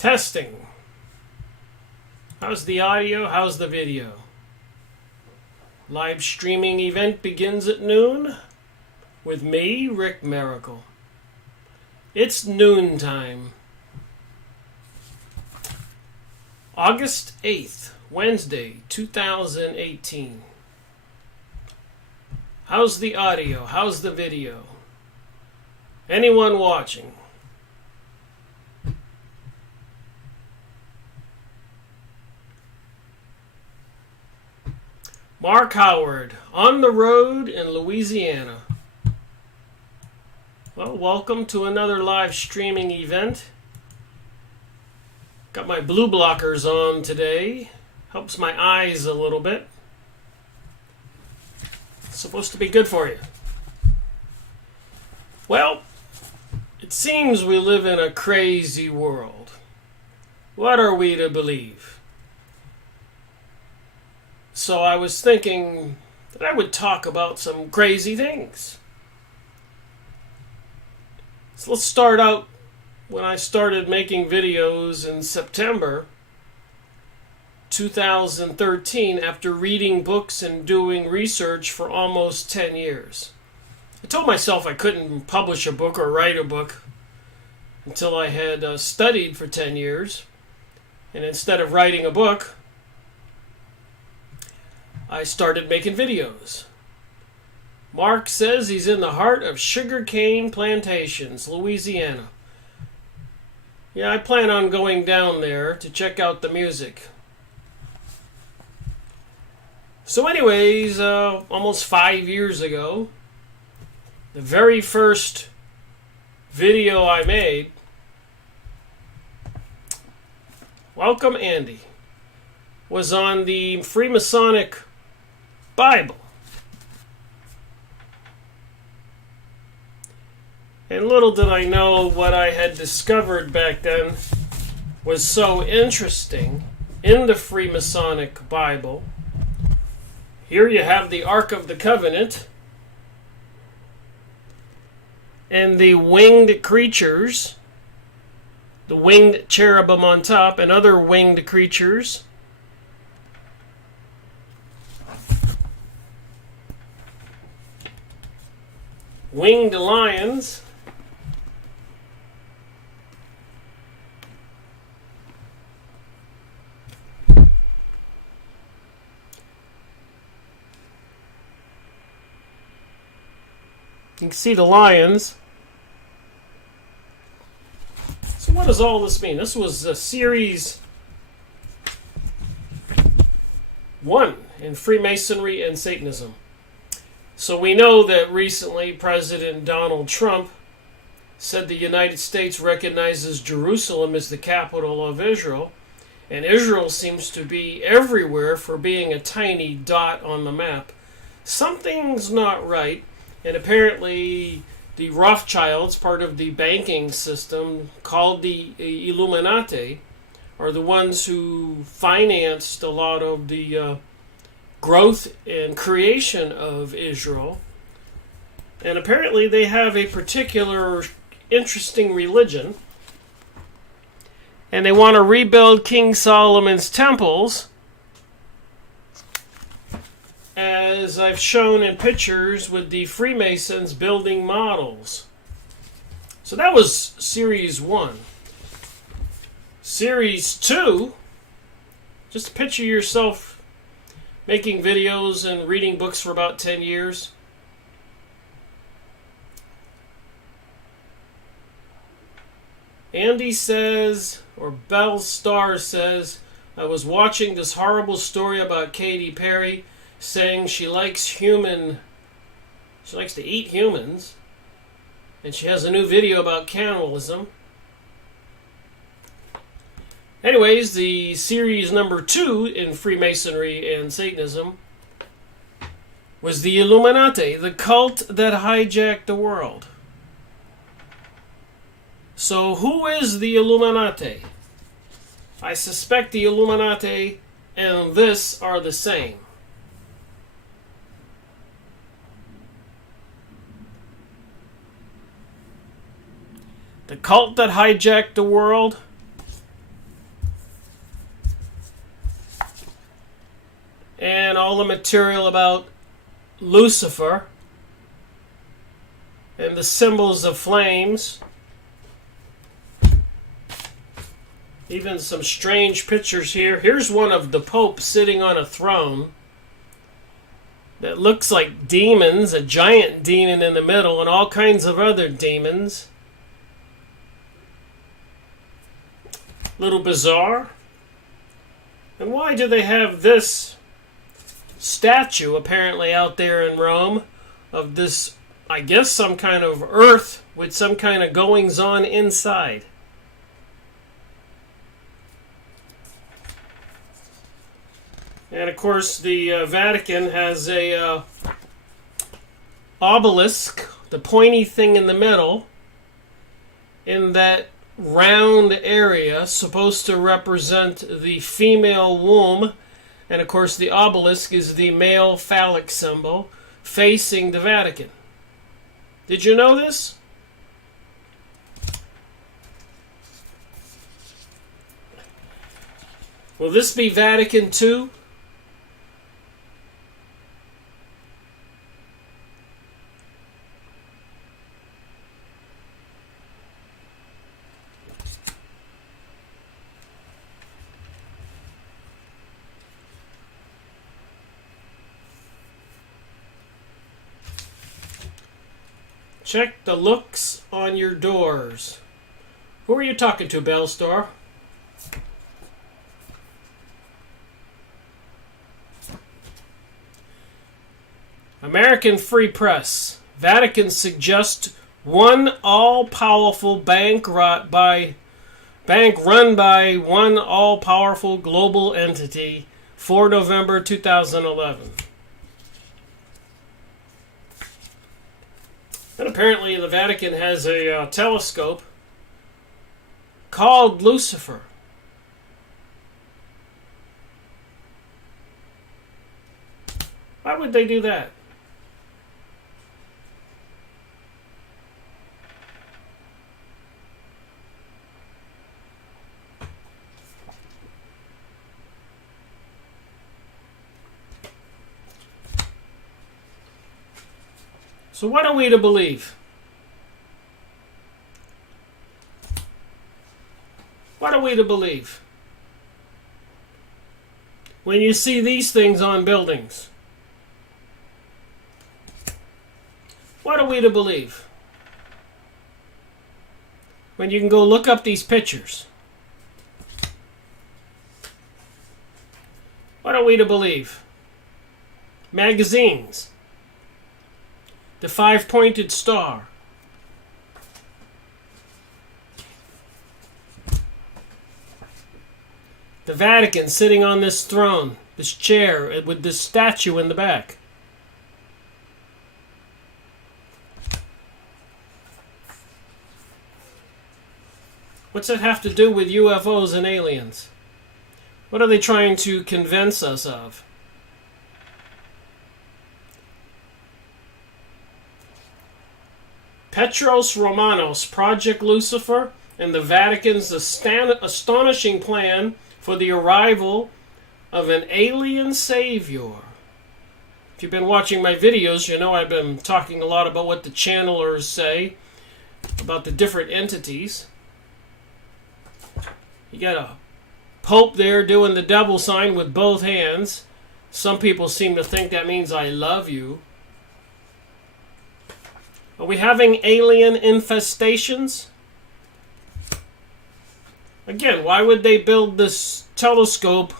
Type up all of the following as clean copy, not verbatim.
Testing. How's the audio? How's the video? Live streaming event begins at noon with me, Rickmiracle. It's noontime. August 8th, Wednesday, 2018. How's the audio? How's the video? Anyone watching? Mark Howard, on the road in Louisiana. Well, welcome to another live streaming event. Got my blue blockers on today. Helps my eyes a little bit. It's supposed to be good for you. Well, it seems we live in a crazy world. What are we to believe? So I was thinking that I would talk about some crazy things. So let's start out when I started making videos in September 2013 after reading books and doing research for almost 10 years. I told myself I couldn't publish a book or write a book until I had studied for 10 years. And instead of writing a book, I started making videos. Mark says he's in the heart of sugarcane plantations, Louisiana. Yeah, I plan on going down there to check out the music. So anyways, almost 5 years ago, the very first video I made, Welcome Andy, was on the Freemasonic Bible. And little did I know what I had discovered back then was so interesting in the Freemasonic Bible. Here you have the Ark of the Covenant and the winged creatures, the winged cherubim on top and other winged creatures. Winged lions. You can see the lions. So what does all this mean? This was series 1 in Freemasonry and Satanism. So we know that recently President Donald Trump said the United States recognizes Jerusalem as the capital of Israel, and Israel seems to be everywhere for being a tiny dot on the map. Something's not right, and apparently the Rothschilds, part of the banking system called the Illuminati, are the ones who financed a lot of the growth and creation of Israel. And apparently they have a particular interesting religion. And they want to rebuild King Solomon's temples, as I've shown in pictures with the Freemasons building models. So that was series 1. Series 2, just picture yourself making videos and reading books for about 10 years. Andy says, or Belle Star says, I was watching this horrible story about Katy Perry saying she likes to eat humans, and she has a new video about cannibalism. Anyways, the series number 2 in Freemasonry and Satanism was the Illuminati, the cult that hijacked the world. So who is the Illuminati? I suspect the Illuminati and this are the same. The cult that hijacked the world and all the material about Lucifer and the symbols of flames. Even some strange pictures here. Here's one of the Pope sitting on a throne that looks like demons, a giant demon in the middle, and all kinds of other demons. Little bizarre. And why do they have this statue apparently out there in Rome of this, I guess, some kind of earth with some kind of goings on inside? And of course, the Vatican has a obelisk, the pointy thing in the middle, in that round area, supposed to represent the female womb. And of course, the obelisk is the male phallic symbol facing the Vatican. Did you know this? Will this be Vatican II? Check the looks on your doors. Who are you talking to, Bellstar? American Free Press. Vatican suggests one all-powerful bank run by one all-powerful global entity for November 2011. And apparently the Vatican has a telescope called Lucifer. Why would they do that? So what are we to believe? What are we to believe when you see these things on buildings? What are we to believe when you can go look up these pictures? What are we to believe? Magazines. The five-pointed star. The Vatican sitting on this throne, this chair, with this statue in the back. What's it have to do with UFOs and aliens? What are they trying to convince us of? Petros Romanos, Project Lucifer, and the Vatican's astonishing plan for the arrival of an alien savior. If you've been watching my videos, you know I've been talking a lot about what the channelers say about the different entities. You got a Pope there doing the devil sign with both hands. Some people seem to think that means I love you. Are we having alien infestations? Again, why would they build this telescope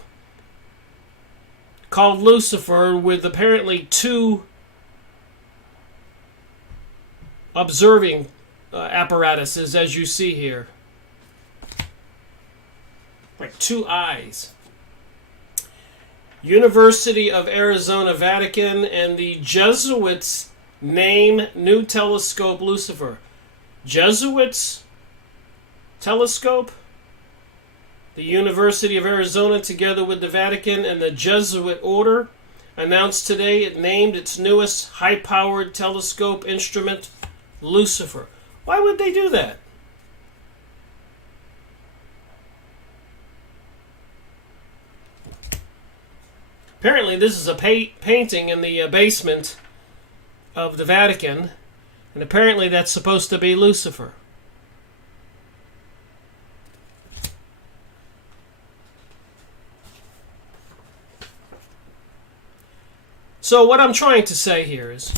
called Lucifer with apparently two observing apparatuses, as you see here? Like two eyes. University of Arizona Vatican and the Jesuits name new telescope Lucifer. Jesuits telescope? The University of Arizona, together with the Vatican and the Jesuit order, announced today it named its newest high-powered telescope instrument Lucifer. Why would they do that? Apparently, this is a painting in the basement of the Vatican, and apparently that's supposed to be Lucifer. So what I'm trying to say here is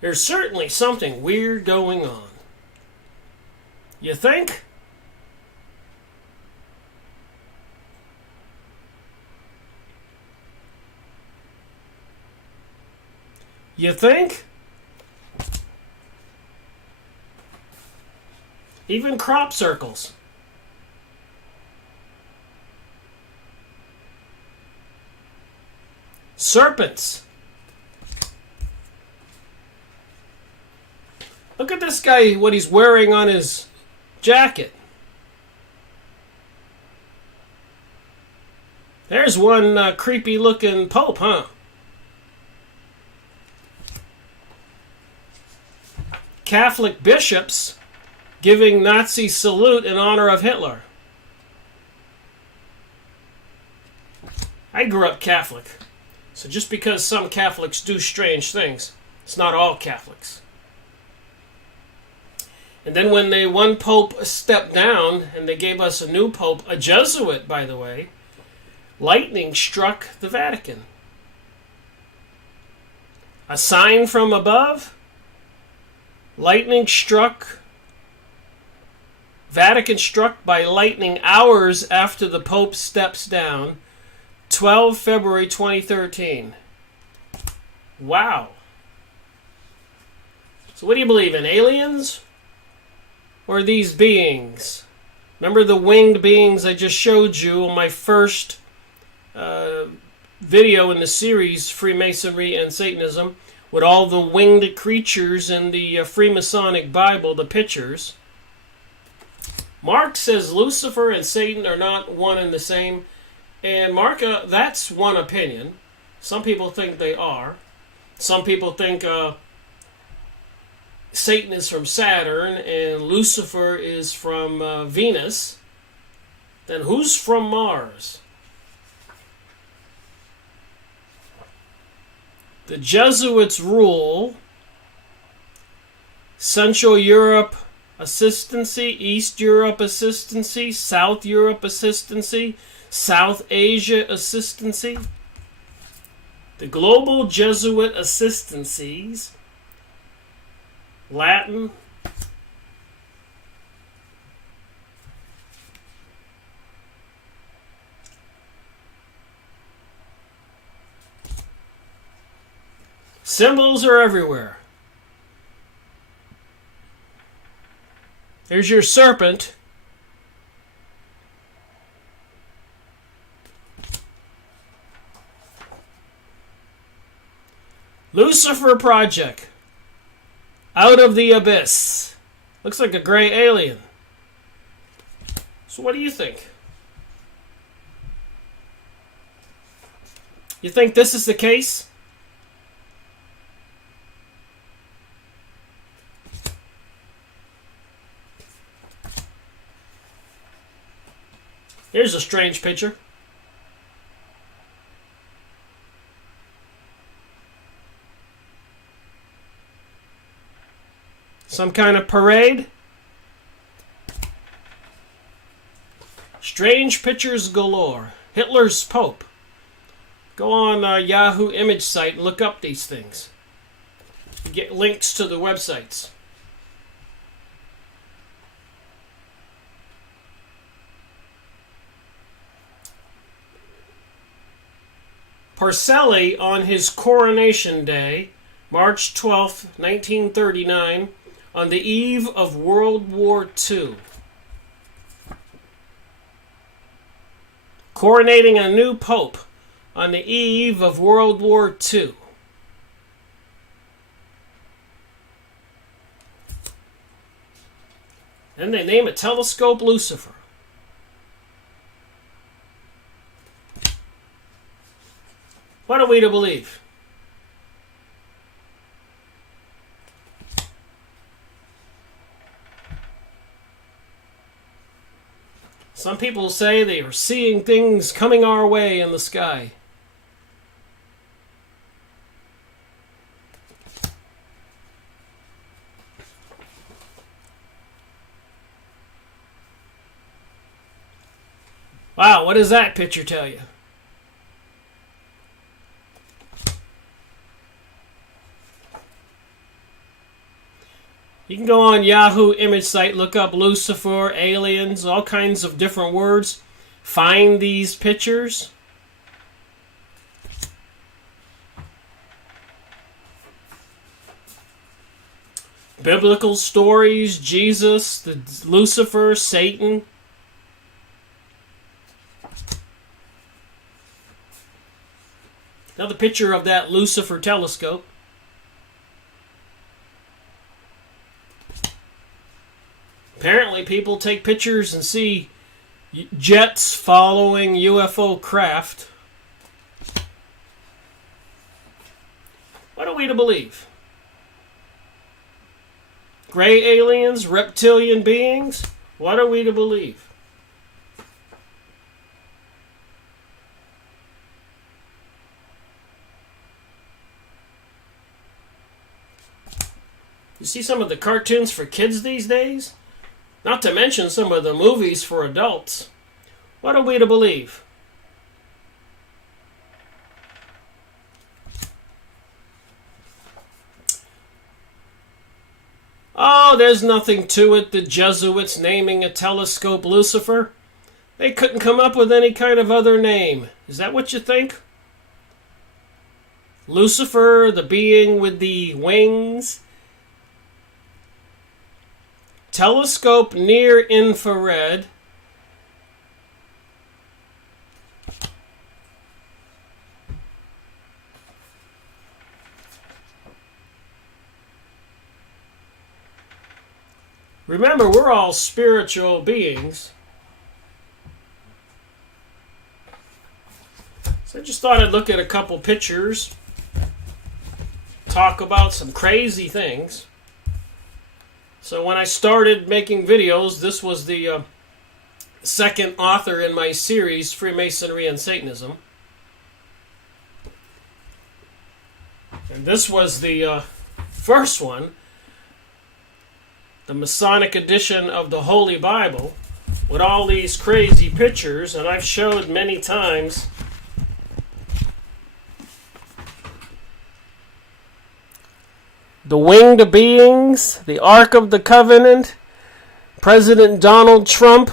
there's certainly something weird going on. You think? You think? Even crop circles. Serpents. Look at this guy, what he's wearing on his jacket. There's one creepy looking pope, huh? Catholic bishops giving Nazi salute in honor of Hitler. I grew up Catholic, so just because some Catholics do strange things, it's not all Catholics. And then when one pope stepped down and they gave us a new pope, a Jesuit, by the way, lightning struck the Vatican. A sign from above, lightning struck, Vatican struck by lightning hours after the Pope steps down, 12 February 2013. Wow. So what do you believe in, aliens? Or these beings? Remember the winged beings I just showed you on my first video in the series, Freemasonry and Satanism, with all the winged creatures in the Freemasonic Bible, the pictures. Mark says Lucifer and Satan are not one and the same. And Mark, that's one opinion. Some people think they are. Some people think Satan is from Saturn and Lucifer is from Venus. Then who's from Mars? The Jesuits rule Central Europe Assistancy, East Europe Assistancy, South Europe Assistancy, South Asia Assistancy. The Global Jesuit Assistancies, Latin, symbols are everywhere. There's your serpent. Lucifer Project. Out of the abyss. Looks like a gray alien. So what do you think? You think this is the case? Here's a strange picture. Some kind of parade. Strange pictures galore. Hitler's Pope. Go on Yahoo image site and look up these things. You get links to the websites. Parcelli on his coronation day, March 12, 1939, on the eve of World War II. Coronating a new pope on the eve of World War II. And they name it Telescope Lucifer. What are we to believe? Some people say they are seeing things coming our way in the sky. Wow, what does that picture tell you? You can go on Yahoo image site, look up Lucifer, aliens, all kinds of different words. Find these pictures. Biblical stories, Jesus, the Lucifer, Satan. Another picture of that Lucifer telescope. Apparently people take pictures and see jets following UFO craft. What are we to believe? Gray aliens, reptilian beings? What are we to believe? You see some of the cartoons for kids these days? Not to mention some of the movies for adults. What are we to believe? Oh, there's nothing to it. The Jesuits naming a telescope Lucifer. They couldn't come up with any kind of other name. Is that what you think? Lucifer, the being with the wings. Telescope near infrared. Remember, we're all spiritual beings. So I just thought I'd look at a couple pictures, talk about some crazy things. So when I started making videos, this was the second author in my series, Freemasonry and Satanism. And this was the first one, the Masonic edition of the Holy Bible, with all these crazy pictures, and I've showed many times. The winged beings, the Ark of the Covenant, President Donald Trump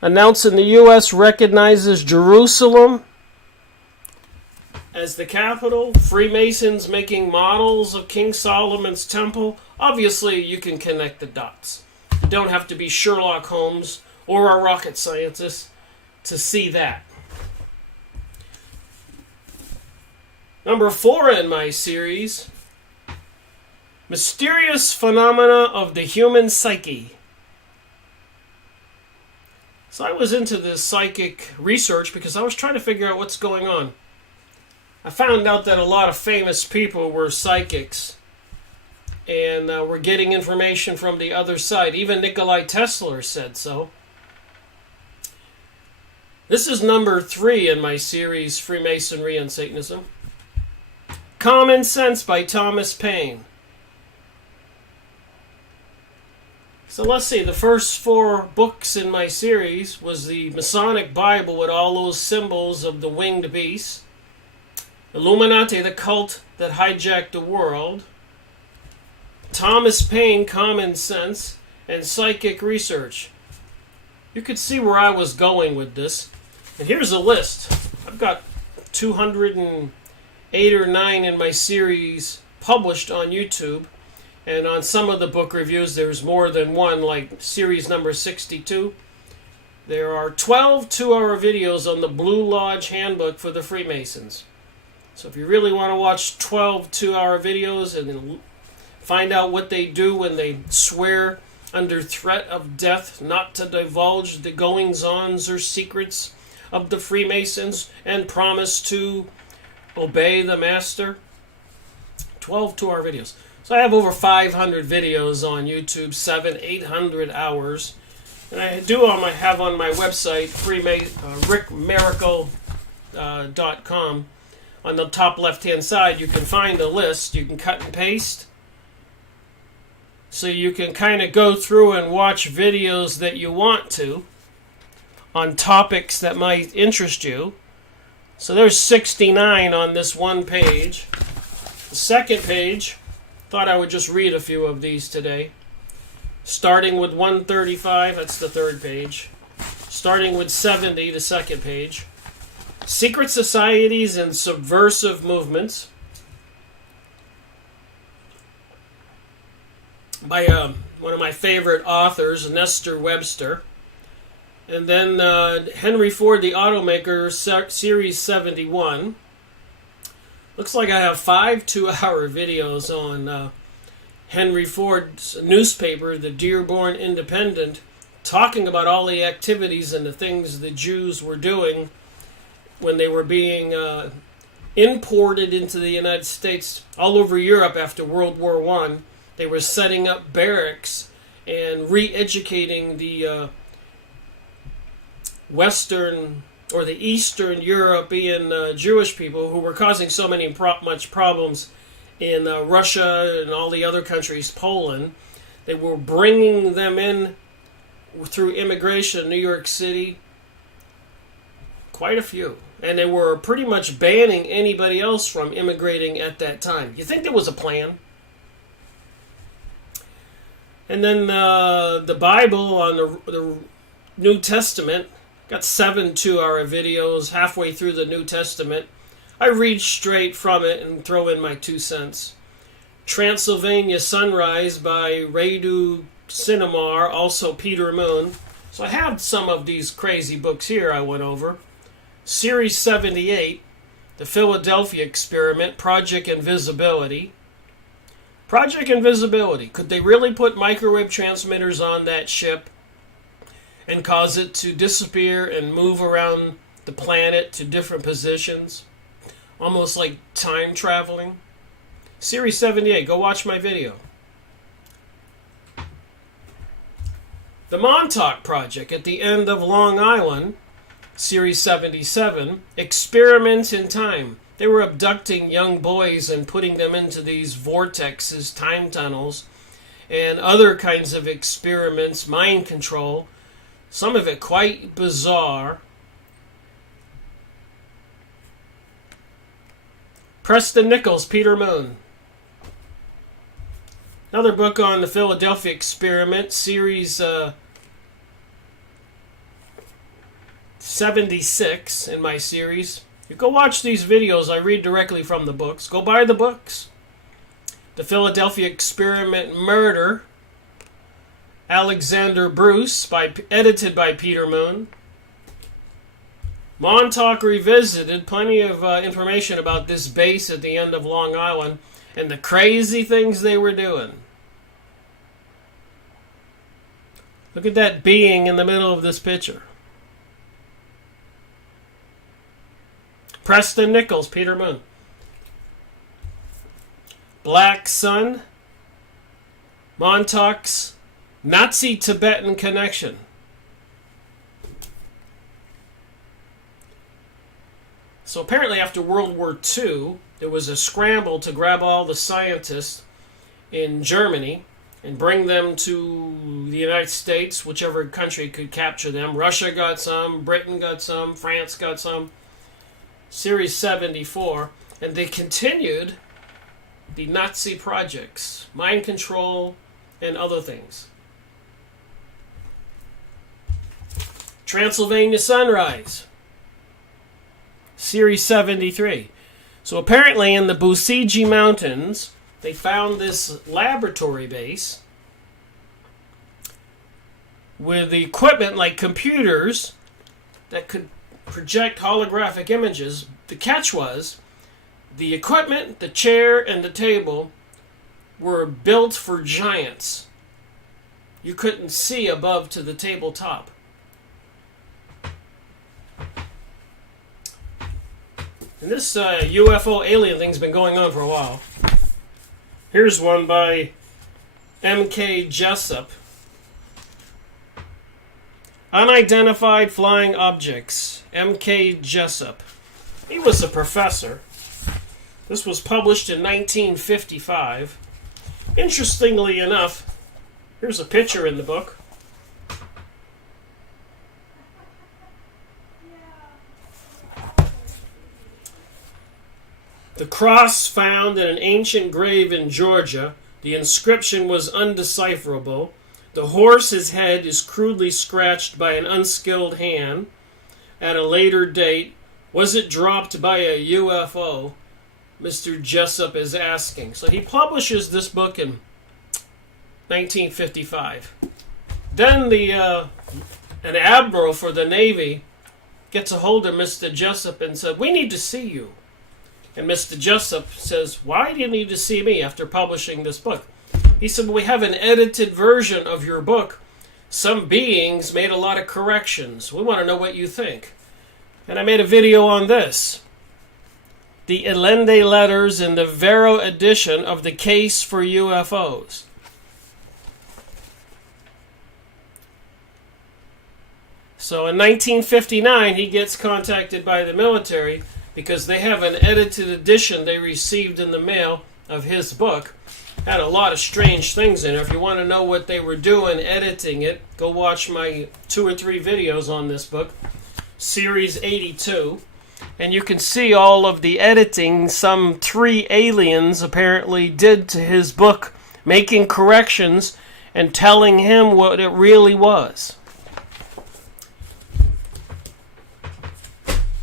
announcing the U.S. recognizes Jerusalem as the capital, Freemasons making models of King Solomon's temple. Obviously, you can connect the dots. You don't have to be Sherlock Holmes or a rocket scientist to see that. Number 4 in my series, Mysterious Phenomena of the Human Psyche. So I was into this psychic research because I was trying to figure out what's going on. I found out that a lot of famous people were psychics and were getting information from the other side. Even Nikola Tesla said so. This is number 3 in my series, Freemasonry and Satanism. Common Sense by Thomas Paine. So let's see, the first 4 books in my series was the Masonic Bible with all those symbols of the winged beast, Illuminati, the cult that hijacked the world, Thomas Paine, Common Sense, and Psychic Research. You could see where I was going with this. And here's a list. I've got 208 or 9 in my series published on YouTube. And on some of the book reviews, there's more than one, like series number 62. There are 12 2-hour videos on the Blue Lodge Handbook for the Freemasons. So if you really want to watch 12 2-hour videos and find out what they do when they swear under threat of death not to divulge the goings-ons or secrets of the Freemasons and promise to obey the master, 12 2-hour videos. So I have over 500 videos on YouTube, 800 hours. And I have on my website, rickmiracle.com. On the top left-hand side, you can find a list. You can cut and paste. So you can kind of go through and watch videos that you want to on topics that might interest you. So there's 69 on this one page. The second page, thought I would just read a few of these today. Starting with 135, that's the third page. Starting with 70, the second page. Secret societies and subversive movements. By one of my favorite authors, Nestor Webster. And then Henry Ford, the Automaker, Series 71. Looks like I have 5 2-hour videos on Henry Ford's newspaper, the Dearborn Independent, talking about all the activities and the things the Jews were doing when they were being imported into the United States all over Europe after World War I. They were setting up barracks and re-educating the Western or the Eastern European Jewish people who were causing so much problems in Russia and all the other countries, Poland. They were bringing them in through immigration, New York City, quite a few. And they were pretty much banning anybody else from immigrating at that time. You think there was a plan? And then the Bible on the New Testament, got 7 2-hour videos halfway through the New Testament. I read straight from it and throw in my 2 cents. Transylvania Sunrise by Radu Cinemar, also Peter Moon. So I have some of these crazy books here I went over. Series 78, The Philadelphia Experiment, Project Invisibility. Project Invisibility. Could they really put microwave transmitters on that ship and cause it to disappear and move around the planet to different positions? Almost like time traveling. Series 78, go watch my video. The Montauk Project at the end of Long Island, Series 77, Experiments in Time. They were abducting young boys and putting them into these vortexes, time tunnels, and other kinds of experiments, mind control. Some of it quite bizarre. Preston Nichols, Peter Moon. Another book on the Philadelphia Experiment, Series 76 in my series. You go watch these videos. I read directly from the books. Go buy the books. The Philadelphia Experiment Murder, Alexander Bruce, edited by Peter Moon. Montauk Revisited, plenty of information about this base at the end of Long Island and the crazy things they were doing. Look at that being in the middle of this picture. Preston Nichols, Peter Moon. Black Sun, Montauk's Nazi-Tibetan Connection. So apparently after World War II, there was a scramble to grab all the scientists in Germany and bring them to the United States, whichever country could capture them. Russia got some, Britain got some, France got some. Series 74. And they continued the Nazi projects, mind control, and other things. Transylvania Sunrise. Series 73. So apparently in the Busiji Mountains, they found this laboratory base with the equipment like computers that could project holographic images. The catch was the equipment, the chair, and the table were built for giants. You couldn't see above to the tabletop. And this UFO alien thing's been going on for a while. Here's one by M.K. Jessup. Unidentified Flying Objects, M.K. Jessup. He was a professor. This was published in 1955. Interestingly enough, here's a picture in the book. The cross found in an ancient grave in Georgia. The inscription was undecipherable. The horse's head is crudely scratched by an unskilled hand. At a later date, was it dropped by a UFO? Mr. Jessup is asking. So he publishes this book in 1955. Then an admiral for the Navy gets a hold of Mr. Jessup and said, "We need to see you." And Mr. Jessup says, "Why do you need to see me after publishing this book?" He said, "We have an edited version of your book. Some beings made a lot of corrections. We want to know what you think." And I made a video on this. The Allende letters in the Vero edition of the Case for UFOs. So in 1959, he gets contacted by the military because they have an edited edition they received in the mail of his book. Had a lot of strange things in it. If you want to know what they were doing editing it, go watch my 2 or 3 videos on this book, Series 82. And you can see all of the editing some 3 aliens apparently did to his book, making corrections and telling him what it really was.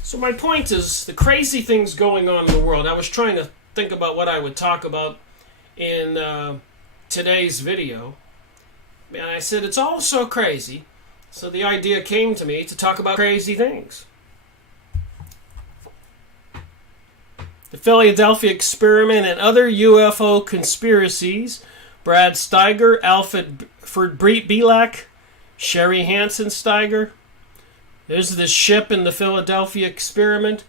So my point is, the crazy things going on in the world. I was trying to think about what I would talk about in today's video. And I said, it's all so crazy. So the idea came to me to talk about crazy things. The Philadelphia Experiment and other UFO conspiracies. Brad Steiger, Alfred Belak, Sherry Hansen Steiger. There's this ship in the Philadelphia Experiment.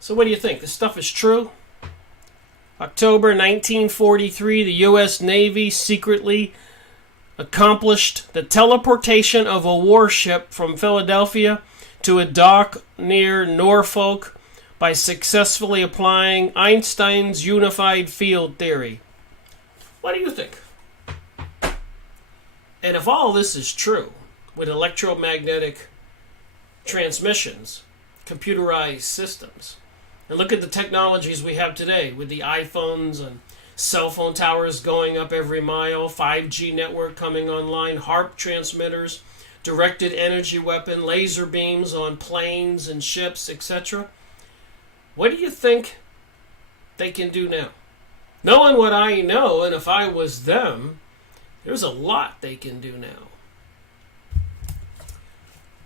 So what do you think? This stuff is true? October 1943, the U.S. Navy secretly accomplished the teleportation of a warship from Philadelphia to a dock near Norfolk by successfully applying Einstein's unified field theory. What do you think? And if all this is true, with electromagnetic transmissions, computerized systems, and look at the technologies we have today with the iPhones and cell phone towers going up every mile, 5G network coming online, HARP transmitters, directed energy weapon, laser beams on planes and ships, etc. What do you think they can do now? Knowing what I know, and if I was them, there's a lot they can do now.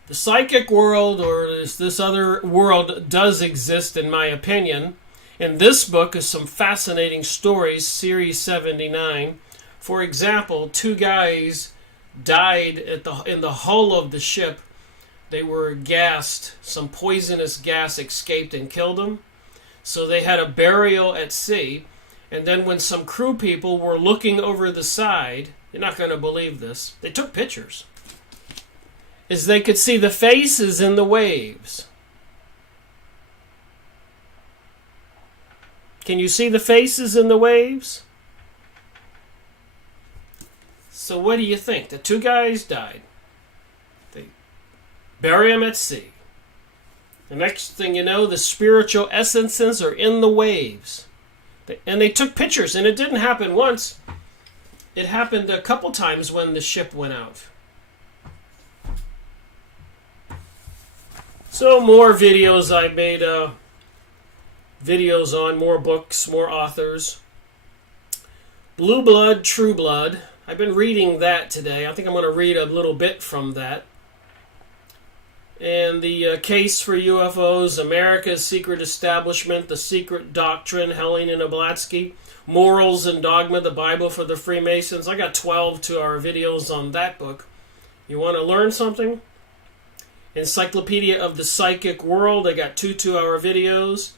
The psychic world, or this other world, does exist, in my opinion. In this book is some fascinating stories, Series 79. For example, 2 guys died in the hull of the ship. They were gassed. Some poisonous gas escaped and killed them. So they had a burial at sea. And then when some crew people were looking over the side, you're not going to believe this, they took pictures. Is they could see the faces in the waves. Can you see the faces in the waves? So what do you think? The 2 guys died. They bury them at sea. The next thing you know, the spiritual essences are in the waves. And they took pictures, and it didn't happen once. It happened a couple times when the ship went out. So more videos I made, videos on, more books, more authors. Blue Blood, True Blood. I've been reading that today. I think I'm going to read a little bit from that. And the Case for UFOs, America's Secret Establishment, The Secret Doctrine, Helene and Blavatsky, Morals and Dogma, the Bible for the Freemasons. I got 12 2-hour videos on that book. You want to learn something? Encyclopedia of the Psychic World, I got 2 2-hour videos.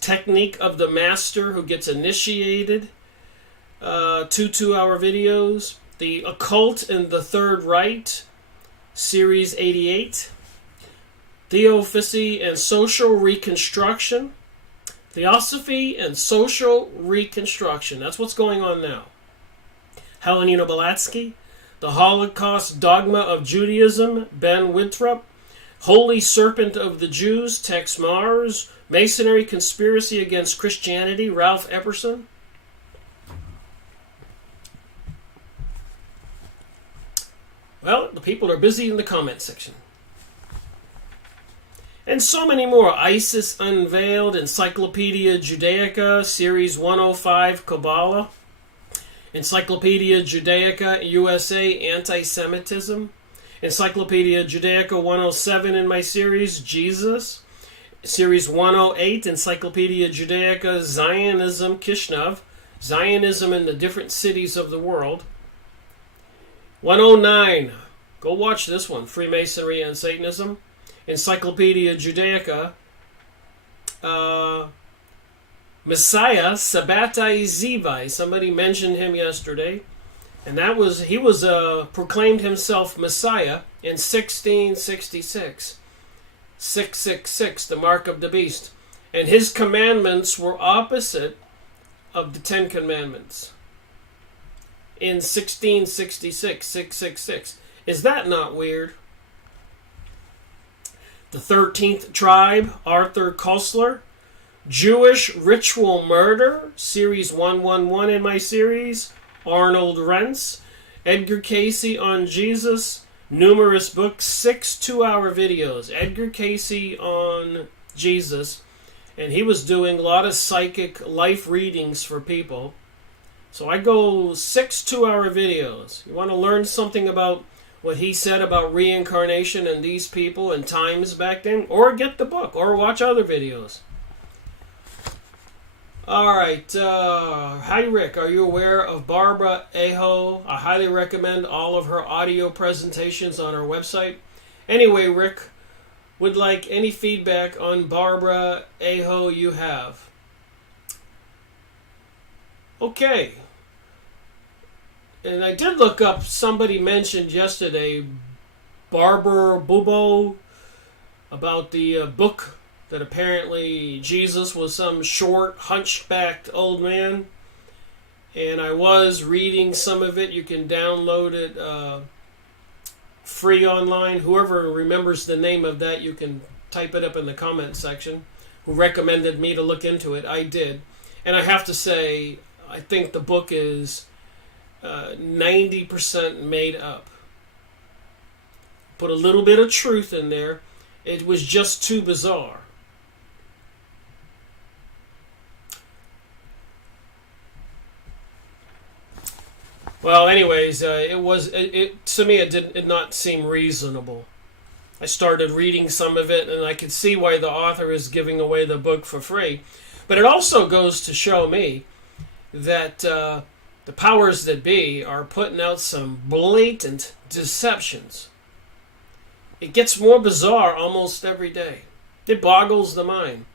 Technique of the Master Who Gets Initiated, 2 2-hour videos. The Occult and the Third Rite, Series 88. Theosophy and Social Reconstruction. Theosophy and Social Reconstruction. That's what's going on now. Helena Blavatsky. The Holocaust Dogma of Judaism. Ben Winthrop. Holy Serpent of the Jews. Tex Mars. Masonry Conspiracy Against Christianity. Ralph Epperson. Well, the people are busy in the comment section. And so many more. ISIS Unveiled, Encyclopedia Judaica, Series 105, Kabbalah, Encyclopedia Judaica, USA, Anti-Semitism, Encyclopedia Judaica 107 in my series, Jesus, Series 108, Encyclopedia Judaica, Zionism, Kishinev, Zionism in the different cities of the world, 109, go watch this one, Freemasonry and Satanism, Encyclopedia Judaica, Messiah Sabbatai Zivai. Somebody mentioned him yesterday, and he was proclaimed himself Messiah in 1666. 666, the mark of the beast, and his commandments were opposite of the 10 Commandments. In 1666, 666. Is that not weird? The 13th Tribe, Arthur Koestler. Jewish Ritual Murder, Series 111 in my series. Arnold Rentz. Edgar Cayce on Jesus. Numerous books, 6 2-hour videos. Edgar Cayce on Jesus. And he was doing a lot of psychic life readings for people. So I go 6 2-hour videos. You want to learn something about what he said about reincarnation and these people and times back then? Or get the book, or watch other videos. Alright, hi Rick, are you aware of Barbara Aho? I highly recommend all of her audio presentations on our website. Anyway, Rick, would like any feedback on Barbara Aho you have. Okay. And I did look up, somebody mentioned yesterday, Barbara Bubo, about the book that apparently Jesus was some short, hunchbacked old man. And I was reading some of it. You can download it free online. Whoever remembers the name of that, you can type it up in the comment section. Who recommended me to look into it. I did. And I have to say, I think the book is 90% made up. Put a little bit of truth in there. It was just too bizarre. Well, anyways, to me it did not seem reasonable. I started reading some of it, and I could see why the author is giving away the book for free. But it also goes to show me that the powers that be are putting out some blatant deceptions. It gets more bizarre almost every day. It boggles the mind.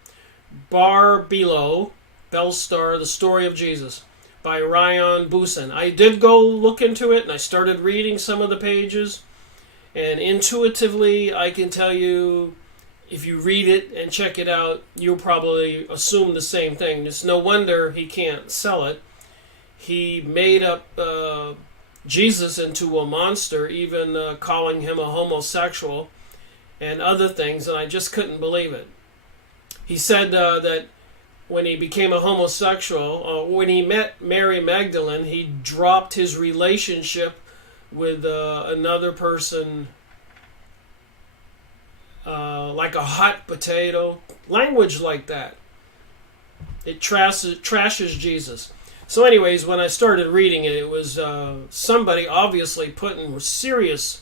Bar Below, Belstar, The Story of Jesus, by Ryan Busen. I did go look into it, and I started reading some of the pages, and intuitively I can tell you, if you read it and check it out, you'll probably assume the same thing. It's no wonder he can't sell it. He made up Jesus into a monster, even calling him a homosexual and other things, and I just couldn't believe it. He said that when he became a homosexual, when he met Mary Magdalene, he dropped his relationship with another person like a hot potato. Language like that. It trashes Jesus. So anyways, when I started reading it, it was somebody obviously putting serious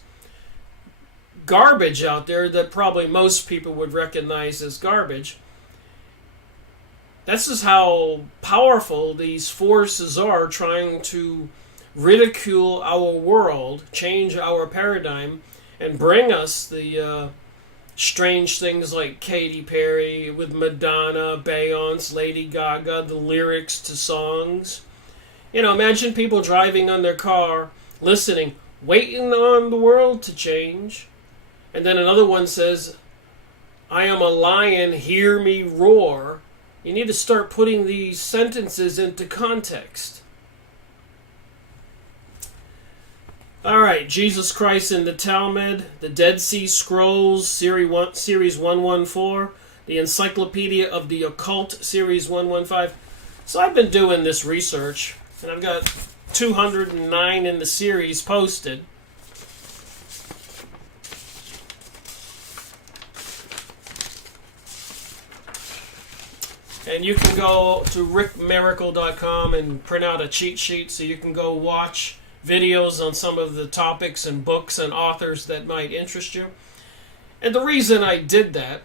garbage out there that probably most people would recognize as garbage. This is how powerful these forces are, trying to ridicule our world, change our paradigm, and bring us the strange things like Katy Perry with Madonna, Beyonce, Lady Gaga, the lyrics to songs. You know, imagine people driving on their car, listening, waiting on the world to change. And then another one says, I am a lion, hear me roar. You need to start putting these sentences into context. Alright, Jesus Christ in the Talmud, the Dead Sea Scrolls, Series 114, the Encyclopedia of the Occult, Series 115. So I've been doing this research, and I've got 209 in the series posted. And you can go to rickmiracle.com and print out a cheat sheet so you can go watch videos on some of the topics and books and authors that might interest you. And the reason I did that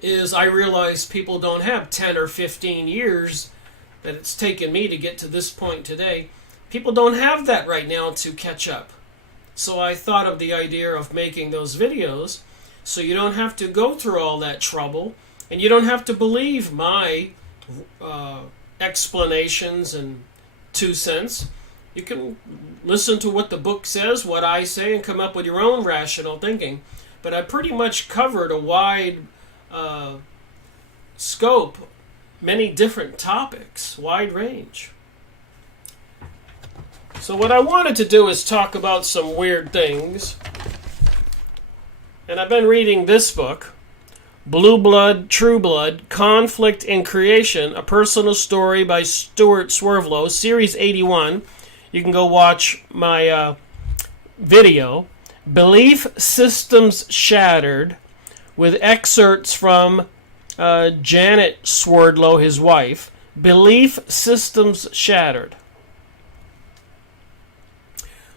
is I realized people don't have 10 or 15 years that it's taken me to get to this point today. People don't have that right now to catch up. So I thought of the idea of making those videos so you don't have to go through all that trouble and you don't have to believe my explanations and 2 cents. You can listen to what the book says, what I say, and come up with your own rational thinking. But I pretty much covered a wide scope, many different topics, wide range. So what I wanted to do is talk about some weird things. And I've been reading this book, Blue Blood, True Blood, Conflict in Creation, a Personal Story by Stewart, Swerdlow, Series 81. You can go watch my video, Belief Systems Shattered, with excerpts from Janet Swerdlow, his wife. Belief Systems Shattered.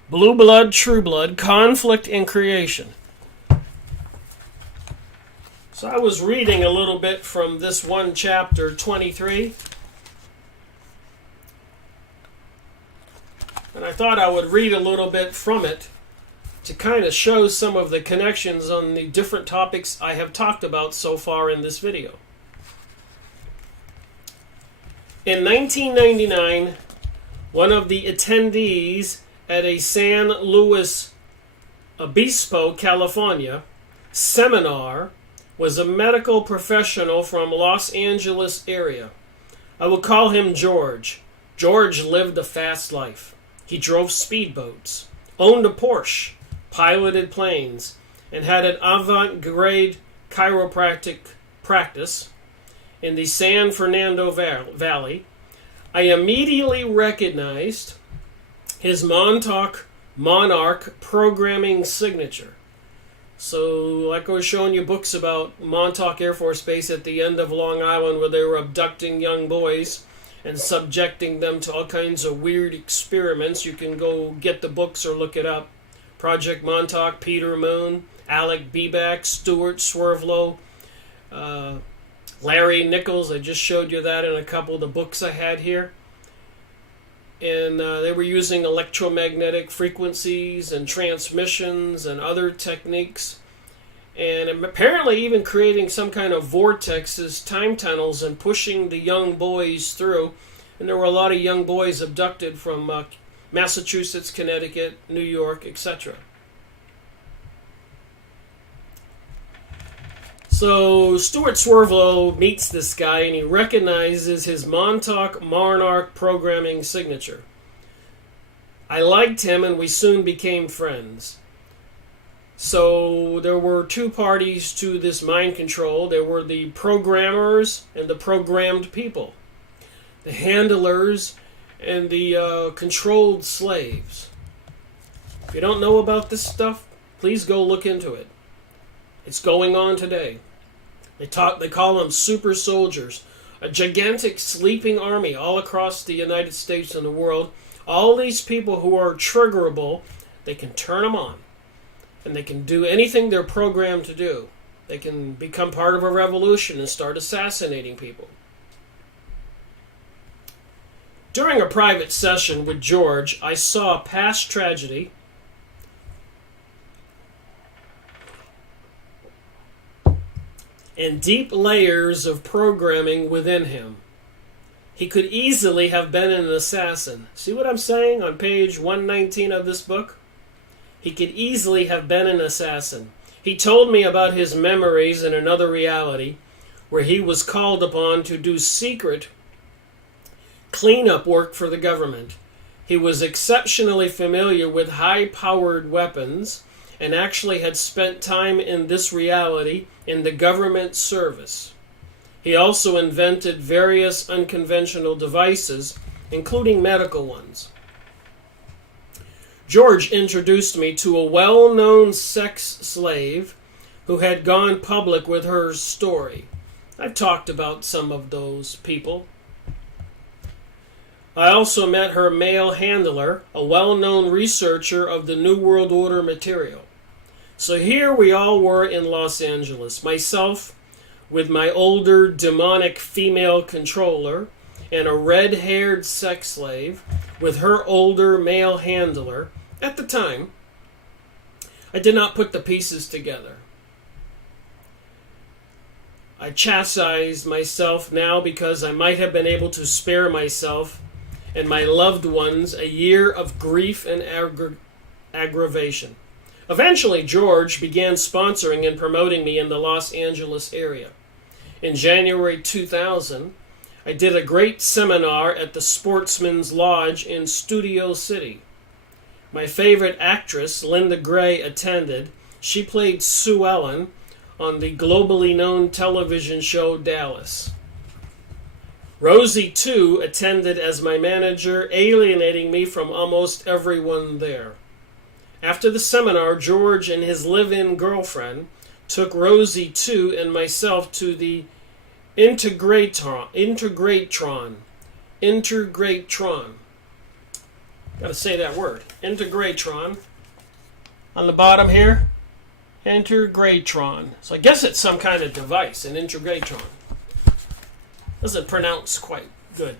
Blue Blood, True Blood, Conflict in Creation. So I was reading a little bit from this one chapter, 23. And I thought I would read a little bit from it to kind of show some of the connections on the different topics I have talked about so far in this video. In 1999, one of the attendees at a San Luis Obispo, California, seminar was a medical professional from Los Angeles area. I will call him George. George lived a fast life. He drove speedboats, owned a Porsche, piloted planes, and had an avant-garde chiropractic practice in the San Fernando Valley. I immediately recognized his Montauk Monarch programming signature. So, like I was showing you books about Montauk Air Force Base at the end of Long Island where they were abducting young boys and subjecting them to all kinds of weird experiments. You can go get the books or look it up. Project Montauk, Peter Moon, Alec Beback, Stewart, Swerdlow, Larry Nichols. I just showed you that in a couple of the books I had here. And they were using electromagnetic frequencies and transmissions and other techniques. And apparently even creating some kind of vortexes, time tunnels, and pushing the young boys through. And there were a lot of young boys abducted from Massachusetts, Connecticut, New York, etc. So Stewart Swerdlow meets this guy and he recognizes his Montauk Monarch programming signature. I liked him and we soon became friends. So there were 2 parties to this mind control. There were the programmers and the programmed people. The handlers and the controlled slaves. If you don't know about this stuff, please go look into it. It's going on today. They call them super soldiers. A gigantic sleeping army all across the United States and the world. All these people who are triggerable, they can turn them on. And they can do anything they're programmed to do. They can become part of a revolution and start assassinating people. During a private session with George, I saw past tragedy and deep layers of programming within him. He could easily have been an assassin. See what I'm saying on page 119 of this book? He could easily have been an assassin. He told me about his memories in another reality where he was called upon to do secret cleanup work for the government. He was exceptionally familiar with high-powered weapons and actually had spent time in this reality in the government service. He also invented various unconventional devices, including medical ones. George introduced me to a well-known sex slave who had gone public with her story. I've talked about some of those people. I also met her male handler, a well-known researcher of the New World Order material. So here we all were in Los Angeles, myself with my older demonic female controller and a red-haired sex slave with her older male handler. At the time, I did not put the pieces together. I chastise myself now because I might have been able to spare myself and my loved ones a year of grief and aggravation. Eventually, George began sponsoring and promoting me in the Los Angeles area. In January 2000, I did a great seminar at the Sportsman's Lodge in Studio City. My favorite actress, Linda Gray, attended. She played Sue Ellen on the globally known television show Dallas. Rosie, too, attended as my manager, alienating me from almost everyone there. After the seminar, George and his live-in girlfriend took Rosie, too, and myself to the Integratron. Got to say that word. Integratron. On the bottom here, Integratron. So I guess it's some kind of device, an Integratron. Doesn't pronounce quite good.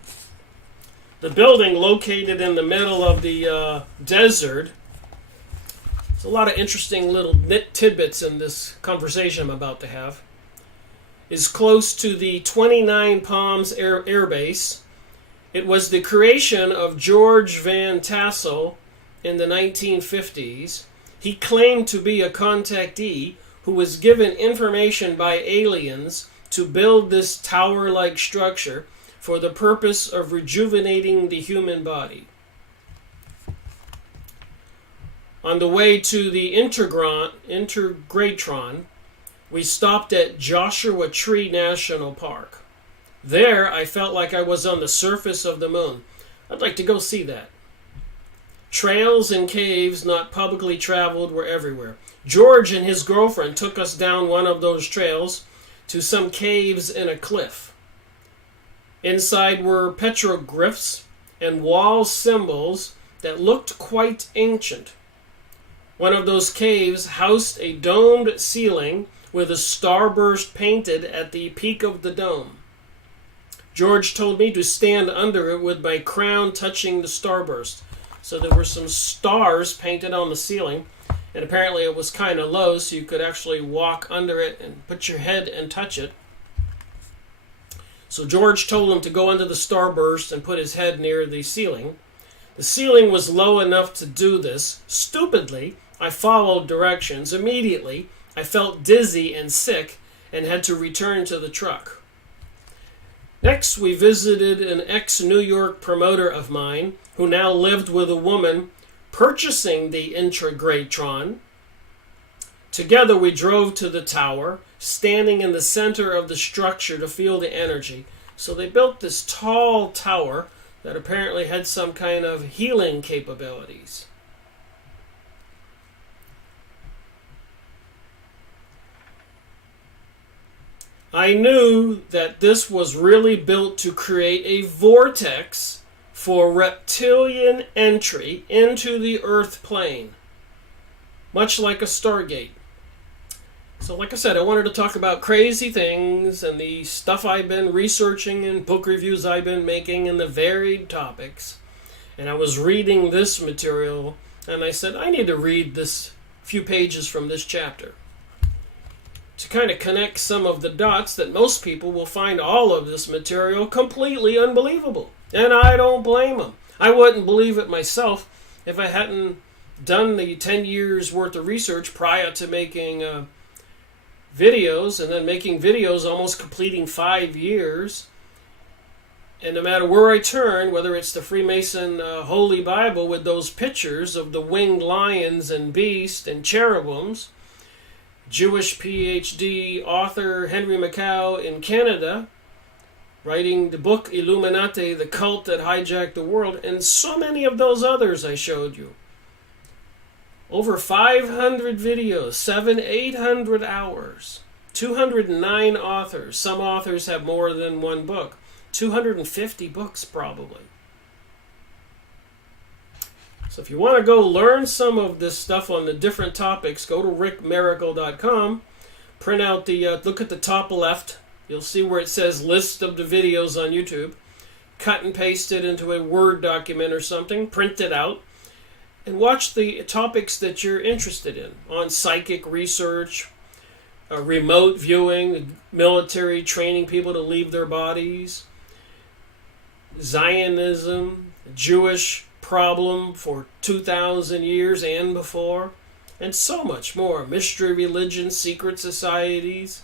The building located in the middle of the desert. There's a lot of interesting little tidbits in this conversation I'm about to have. Is close to the 29 Palms Air Base. It was the creation of George Van Tassel in the 1950s. He claimed to be a contactee who was given information by aliens to build this tower-like structure for the purpose of rejuvenating the human body. On the way to the Integratron, we stopped at Joshua Tree National Park. There, I felt like I was on the surface of the moon. I'd like to go see that. Trails and caves not publicly traveled were everywhere. George and his girlfriend took us down one of those trails to some caves in a cliff. Inside were petroglyphs and wall symbols that looked quite ancient. One of those caves housed a domed ceiling with a starburst painted at the peak of the dome. George told me to stand under it with my crown touching the starburst. So there were some stars painted on the ceiling, and apparently it was kind of low, so you could actually walk under it and put your head and touch it. So George told him to go under the starburst and put his head near the ceiling. The ceiling was low enough to do this. Stupidly, I followed directions. Immediately, I felt dizzy and sick and had to return to the truck. Next, we visited an ex-New York promoter of mine who now lived with a woman purchasing the Integratron. Together, we drove to the tower, standing in the center of the structure to feel the energy. So they built this tall tower that apparently had some kind of healing capabilities. I knew that this was really built to create a vortex for reptilian entry into the earth plane, much like a Stargate. So like I said, I wanted to talk about crazy things and the stuff I've been researching and book reviews I've been making and the varied topics. And I was reading this material and I said, I need to read this few pages from this chapter to kind of connect some of the dots that most people will find all of this material completely unbelievable. And I don't blame them. I wouldn't believe it myself if I hadn't done the 10 years worth of research prior to making videos, and then making videos almost completing 5 years. And no matter where I turn, whether it's the Freemason Holy Bible with those pictures of the winged lions and beasts and cherubims, Jewish PhD author Henry Mackau in Canada, writing the book Illuminati, the cult that hijacked the world, and so many of those others I showed you. Over 500 videos, 800 hours, 209 authors. Some authors have more than one book. 250 books probably. So if you want to go learn some of this stuff on the different topics, go to rickmiracle.com, print out the, look at the top left, you'll see where it says list of the videos on YouTube. Cut and paste it into a Word document or something, print it out, and watch the topics that you're interested in on psychic research, remote viewing, military training people to leave their bodies, Zionism, Jewish problem for 2,000 years and before, and so much more. Mystery religions, secret societies,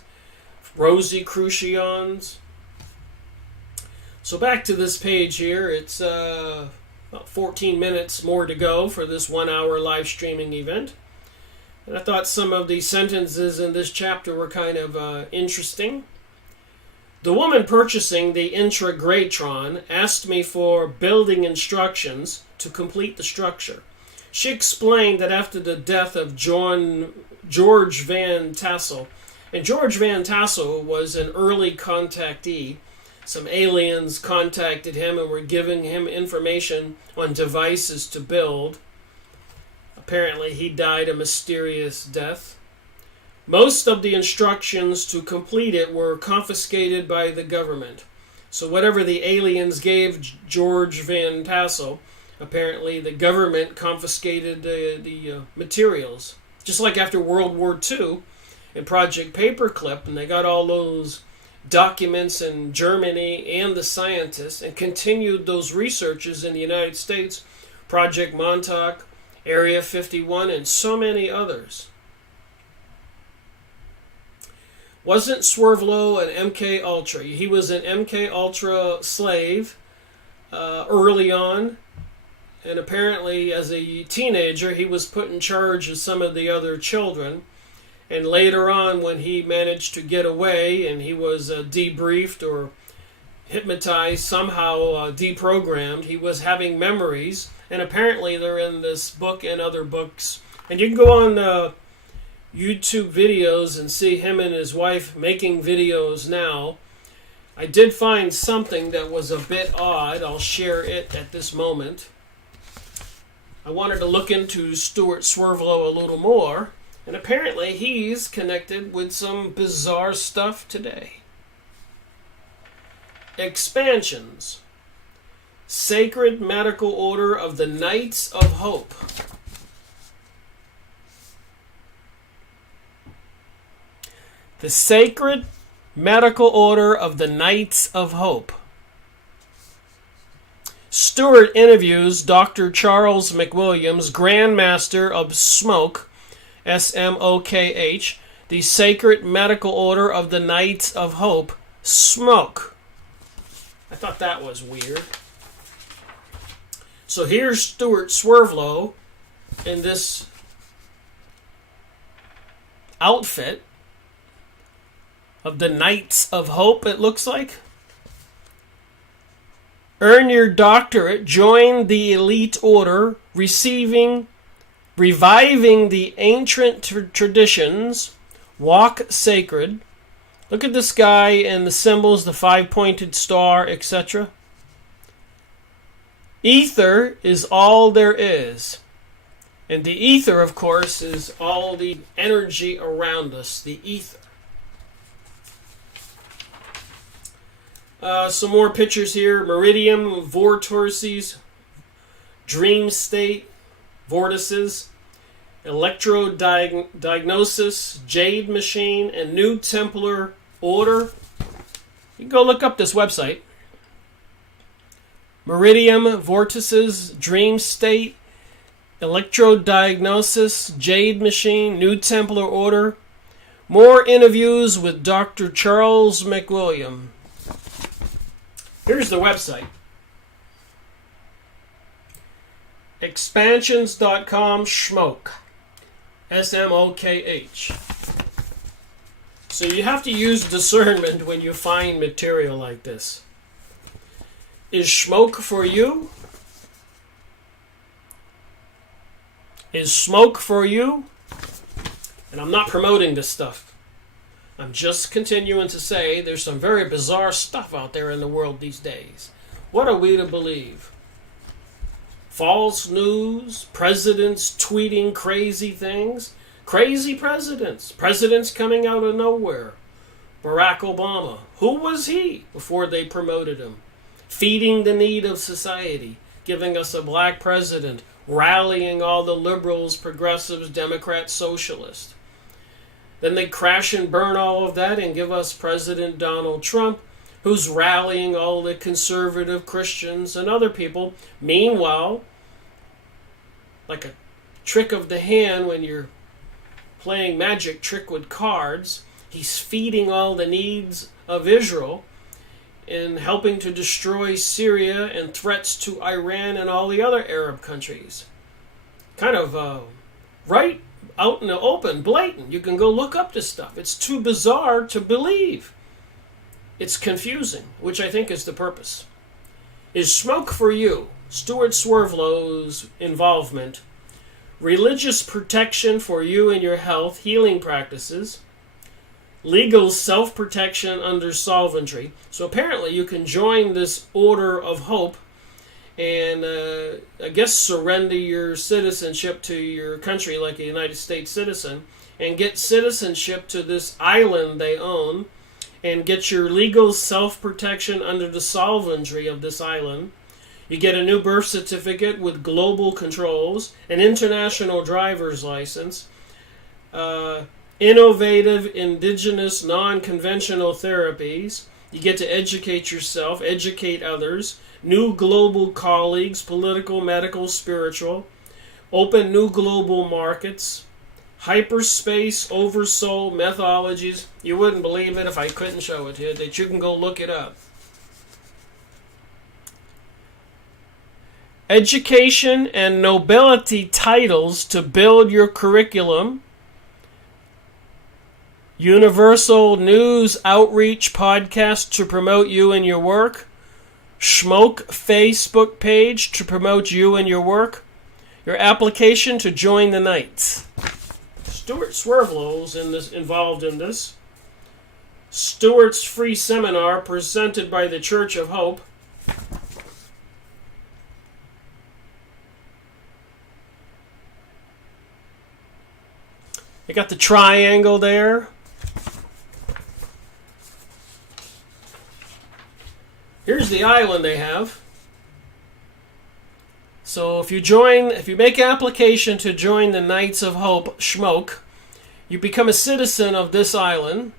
Rosicrucians. So back to this page here. It's about 14 minutes more to go for this 1 hour live streaming event. And I thought some of the sentences in this chapter were kind of interesting. The woman purchasing the Intragratron asked me for building instructions to complete the structure. She explained that after the death of George Van Tassel, and George Van Tassel was an early contactee, some aliens contacted him and were giving him information on devices to build. Apparently he died a mysterious death. Most of the instructions to complete it were confiscated by the government. So whatever the aliens gave George Van Tassel, apparently the government confiscated the materials. Just like after World War II in Project Paperclip, and they got all those documents in Germany and the scientists and continued those researches in the United States, Project Montauk, Area 51, and so many others. Wasn't Swerdlow an MK Ultra? He was an MK Ultra slave early on, and apparently as a teenager he was put in charge of some of the other children, and later on when he managed to get away and he was debriefed or hypnotized, somehow deprogrammed, he was having memories, and apparently they're in this book and other books. And you can go on YouTube videos and see him and his wife making videos now. I did find something that was a bit odd. I'll share it at this moment. I wanted to look into Stewart Swerdlow a little more, and apparently he's connected with some bizarre stuff today. Expansions. Sacred Medical Order of the Knights of Hope. The Sacred Medical Order of the Knights of Hope. Stewart interviews Dr. Charles McWilliams, Grand Master of Smoke, SMOKH, the Sacred Medical Order of the Knights of Hope, Smoke. I thought that was weird. So here's Stewart Swerdlow in this outfit of the Knights of Hope, it looks like. Earn your doctorate, join the elite order, reviving the ancient traditions, walk sacred. Look at this guy and the symbols, the 5-pointed star, etc. Ether is all there is. And the ether, of course, is all the energy around us, the ether. Some more pictures here. Meridium, vortices, dream state, vortices, electrodiagnosis, jade machine, and New Templar order. You can go look up this website. Meridium, vortices, dream state, Electrodiagnosis, Jade Machine, New Templar Order. More interviews with Dr. Charles McWilliam. Here's the website. Expansions.com Schmoke. S-M-O-K-H. So you have to use discernment when you find material like this. Is smoke for you? Is smoke for you? And I'm not promoting this stuff. I'm just continuing to say there's some very bizarre stuff out there in the world these days. What are we to believe? False news, presidents tweeting crazy things, crazy presidents, presidents coming out of nowhere. Barack Obama, who was he before they promoted him? Feeding the need of society, giving us a black president, rallying all the liberals, progressives, Democrats, socialists. Then they crash and burn all of that and give us President Donald Trump, who's rallying all the conservative Christians and other people. Meanwhile, like a trick of the hand when you're playing magic trick with cards, he's feeding all the needs of Israel and helping to destroy Syria and threats to Iran and all the other Arab countries. Kind of right out in the open, blatant. You can go look up this stuff. It's too bizarre to believe. It's confusing, which I think is the purpose. Is smoke for you? Stewart Swerdlow's involvement. Religious protection for you and your health, healing practices. Legal self-protection under sovereignty. So apparently you can join this order of hope and I guess surrender your citizenship to your country like a United States citizen and get citizenship to this island they own and get your legal self-protection under the sovereignty of this island. You get a new birth certificate with global controls, an international driver's license, innovative, indigenous, non-conventional therapies. You get to educate yourself, educate others, new global colleagues, political, medical, spiritual, open new global markets, hyperspace, oversoul, methodologies. You wouldn't believe it if I couldn't show it here, that you can go look it up. Education and nobility titles to build your curriculum. Universal News Outreach podcast to promote you and your work. Schmoke Facebook page to promote you and your work. Your application to join the Knights. Stewart Swerdlow's involved in this. Stewart's free seminar presented by the Church of Hope. You got the triangle there. Here's the island they have. So if you make application to join the Knights of Hope, Schmoke, you become a citizen of this island.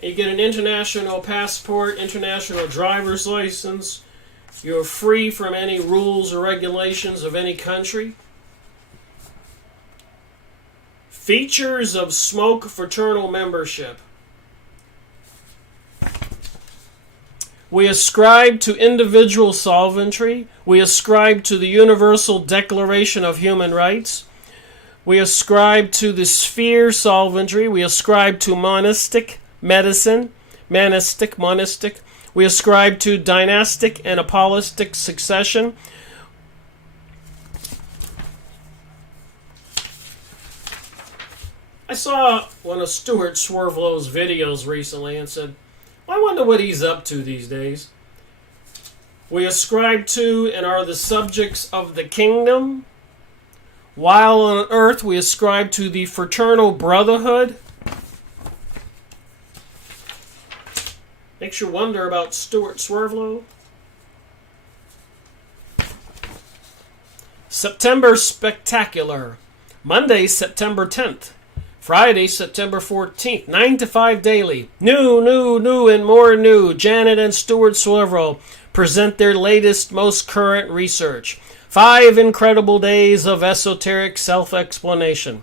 You get an international passport, international driver's license. You're free from any rules or regulations of any country. Features of Smoke fraternal membership. We ascribe to individual sovereignty. We ascribe to the Universal Declaration of Human Rights. We ascribe to the sphere sovereignty. We ascribe to monistic medicine, monistic. We ascribe to dynastic and apolistic succession. I saw one of Stewart Swerdlow's videos recently and said, I wonder what he's up to these days. We ascribe to and are the subjects of the kingdom. While on earth we ascribe to the fraternal brotherhood. Makes you wonder about Stewart Swerdlow. September Spectacular. Monday, September 10th. Friday, September 14th, 9 to 5 daily. New, and more new. Janet and Stewart Swerdlow present their latest, most current research. 5 incredible days of esoteric self-exploration.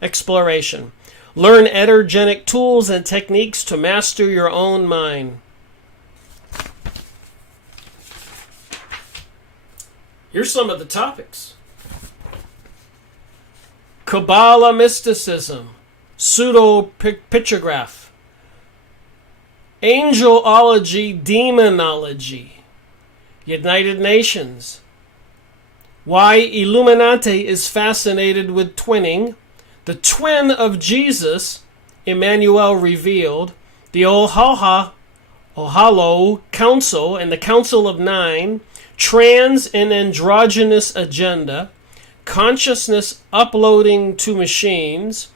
Exploration. Learn energetic tools and techniques to master your own mind. Here's some of the topics. Kabbalah mysticism. Pseudo-pictograph. Angelology, demonology. United Nations. Why Illuminati is fascinated with twinning. The twin of Jesus, Emmanuel revealed. The Ohalo Council and the Council of Nine. Trans and androgynous agenda. Consciousness uploading to machines.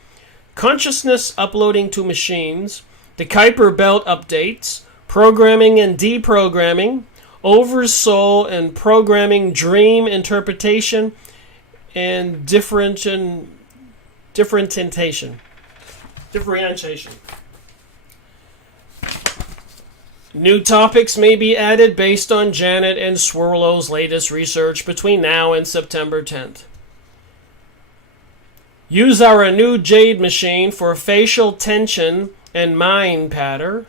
Consciousness uploading to machines. The Kuiper Belt updates. Programming and deprogramming. Oversoul and programming, dream interpretation, and differentiation. New topics may be added based on Janet and Swerdlow's latest research between now and September 10th. Use our new Jade machine for facial tension and mind pattern.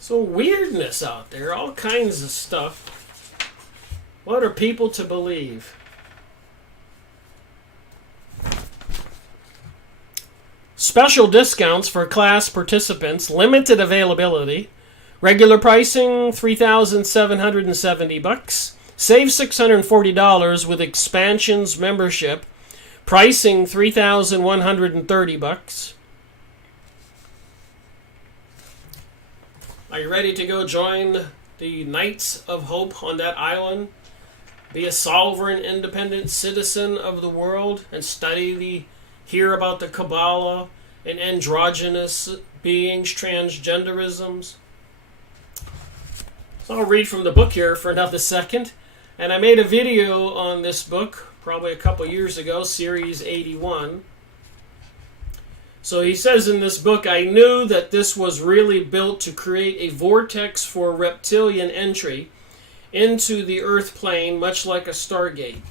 So weirdness out there, all kinds of stuff. What are people to believe? Special discounts for class participants, limited availability. Regular pricing $3,770. Save $640 with expansions membership. Pricing $3,130. Are you ready to go join the Knights of Hope on that island? Be a sovereign, independent citizen of the world and hear about the Kabbalah and androgynous beings, transgenderisms? So I'll read from the book here for another second. And I made a video on this book probably a couple years ago, Series 81. So he says in this book, I knew that this was really built to create a vortex for reptilian entry into the earth plane, much like a stargate.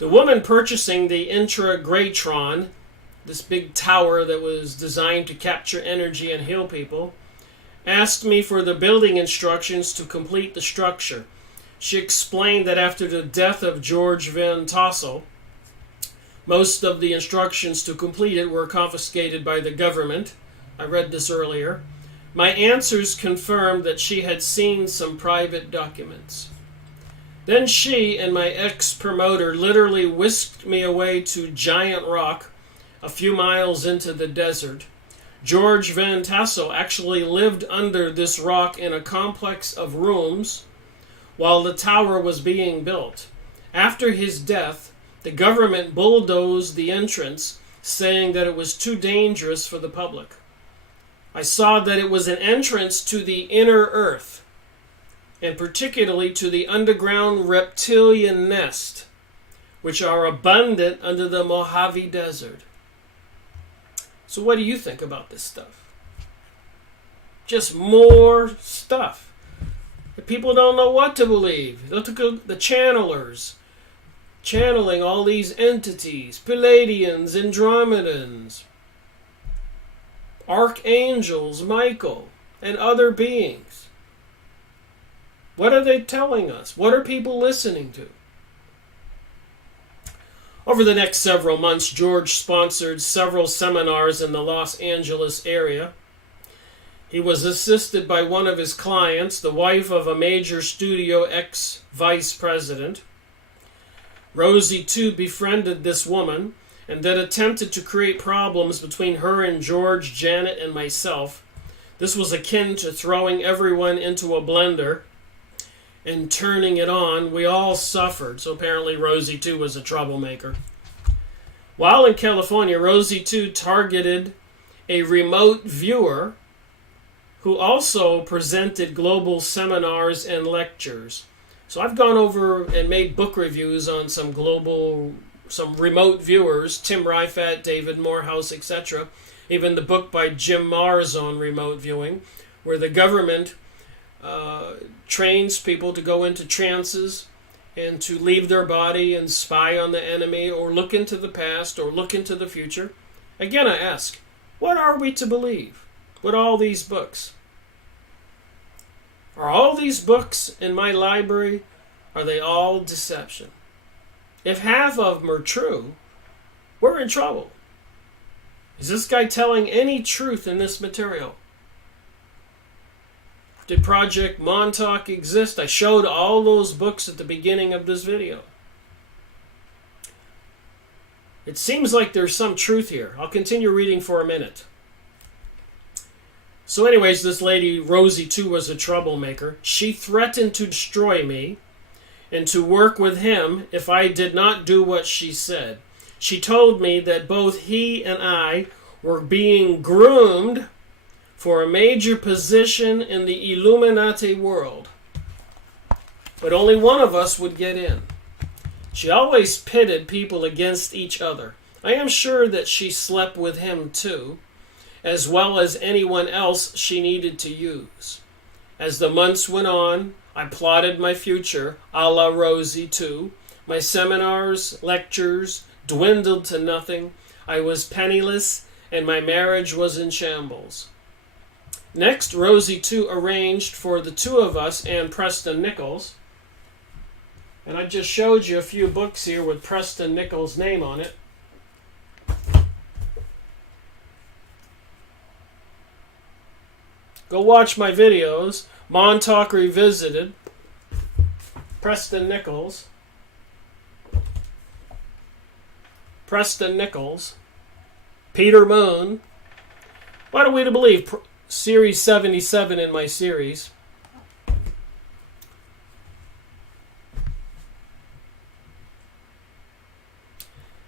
The woman purchasing the Intragratron, this big tower that was designed to capture energy and heal people, asked me for the building instructions to complete the structure. She explained that after the death of George Van Tassel, most of the instructions to complete it were confiscated by the government. I read this earlier. My answers confirmed that she had seen some private documents. Then she and my ex-promoter literally whisked me away to Giant Rock, a few miles into the desert. George Van Tassel actually lived under this rock in a complex of rooms while the tower was being built. After his death, the government bulldozed the entrance, saying that it was too dangerous for the public. I saw that it was an entrance to the inner earth, and particularly to the underground reptilian nest, which are abundant under the Mojave Desert. So what do you think about this stuff? Just more stuff. The people don't know what to believe. Look at the channelers. Channeling all these entities, Palladians, Andromedans, archangels, Michael, and other beings. What are they telling us? What are people listening to? Over the next several months, George sponsored several seminars in the Los Angeles area. He was assisted by one of his clients, the wife of a major studio ex-vice president. Rosie, too, befriended this woman and then attempted to create problems between her and George, Janet, and myself. This was akin to throwing everyone into a blender and turning it on. We all suffered. So apparently Rosie, too, was a troublemaker. While in California, Rosie, too, targeted a remote viewer who also presented global seminars and lectures. So I've gone over and made book reviews on some remote viewers, Tim Rifat, David Morehouse, etc. Even the book by Jim Marrs on remote viewing. where the government trains people to go into trances and to leave their body and spy on the enemy or look into the past or look into the future. Again, I ask, what are we to believe with all these books? Are all these books in my library, are they all deception? If half of them are true, we're in trouble. Is this guy telling any truth in this material? Did Project Montauk exist? I showed all those books at the beginning of this video. It seems like there's some truth here. I'll continue reading for a minute. So anyways, this lady, Rosie, too, was a troublemaker. She threatened to destroy me and to work with him if I did not do what she said. She told me that both he and I were being groomed for a major position in the Illuminati world. But only one of us would get in. She always pitted people against each other. I am sure that she slept with him too, as well as anyone else she needed to use. As the months went on, I plotted my future, a la Rosie too. My seminars, lectures, dwindled to nothing. I was penniless, and my marriage was in shambles. Next, Rosie too arranged for the two of us and Preston Nichols. And I just showed you a few books here with Preston Nichols' name on it. Go watch my videos. Montauk Revisited. Preston Nichols. Preston Nichols. Peter Moon. What are we to believe? Series 77 in my series.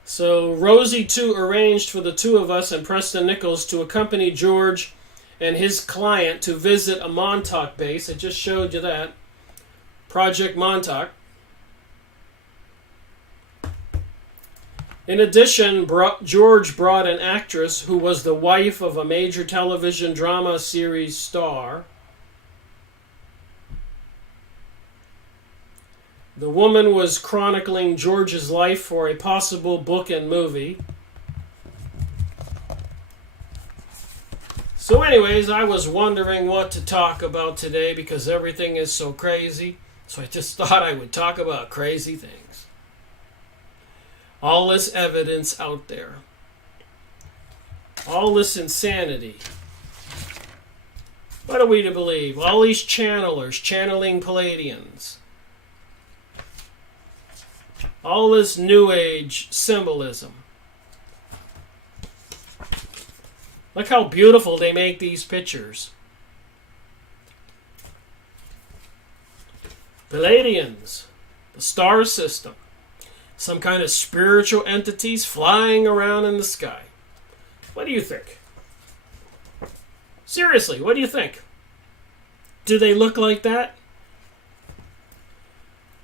So Rosie too arranged for the two of us and Preston Nichols to accompany George and his client to visit a Montauk base. I just showed you that. Project Montauk. In addition, George brought an actress who was the wife of a major television drama series star. The woman was chronicling George's life for a possible book and movie. So anyways, I was wondering what to talk about today because everything is so crazy. So I just thought I would talk about crazy things. All this evidence out there. All this insanity. What are we to believe? All these channelers channeling Palladians. All this New Age symbolism. Look how beautiful they make these pictures. Palladians, the star system. Some kind of spiritual entities flying around in the sky. What do you think? Seriously, what do you think? Do they look like that?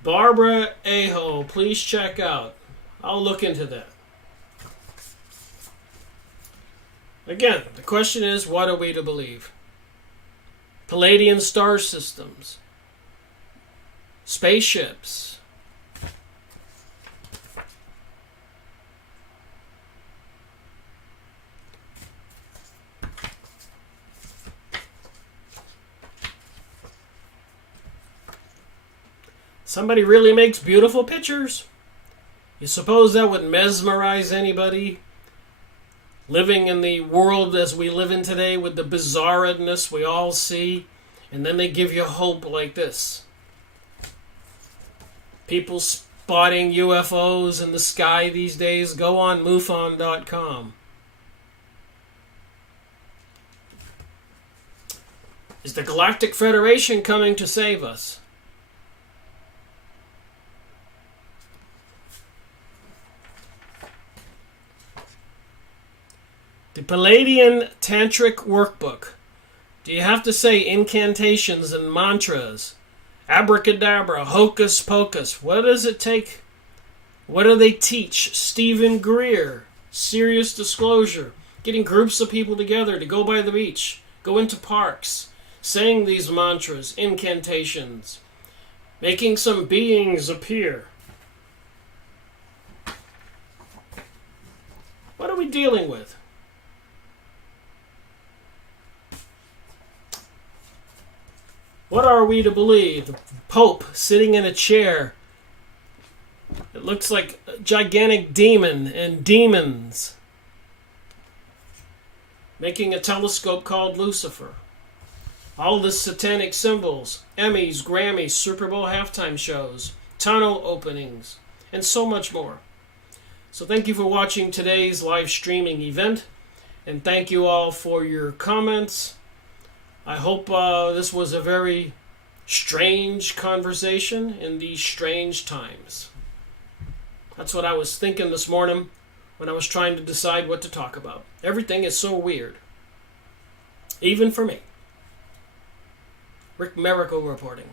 Barbara Aho, please check out. I'll look into that. Again, the question is, what are we to believe? Palladian star systems. Spaceships. Somebody really makes beautiful pictures. You suppose that would mesmerize anybody living in the world as we live in today with the bizarreness we all see, and then they give you hope like this. People spotting UFOs in the sky these days, go on MUFON.com. Is the Galactic Federation coming to save us? The Palladian Tantric Workbook. Do you have to say incantations and mantras? Abracadabra, hocus pocus. What does it take? What do they teach? Stephen Greer, serious disclosure. Getting groups of people together to go by the beach, go into parks, saying these mantras, incantations, making some beings appear. What are we dealing with? What are we to believe? The Pope sitting in a chair. It looks like a gigantic demon and demons. Making a telescope called Lucifer. All the satanic symbols, Emmys, Grammys, Super Bowl halftime shows, tunnel openings, and so much more. So thank you for watching today's live streaming event, and thank you all for your comments. I hope this was a very strange conversation in these strange times. That's what I was thinking this morning when I was trying to decide what to talk about. Everything is so weird. Even for me. Rick Miracle reporting.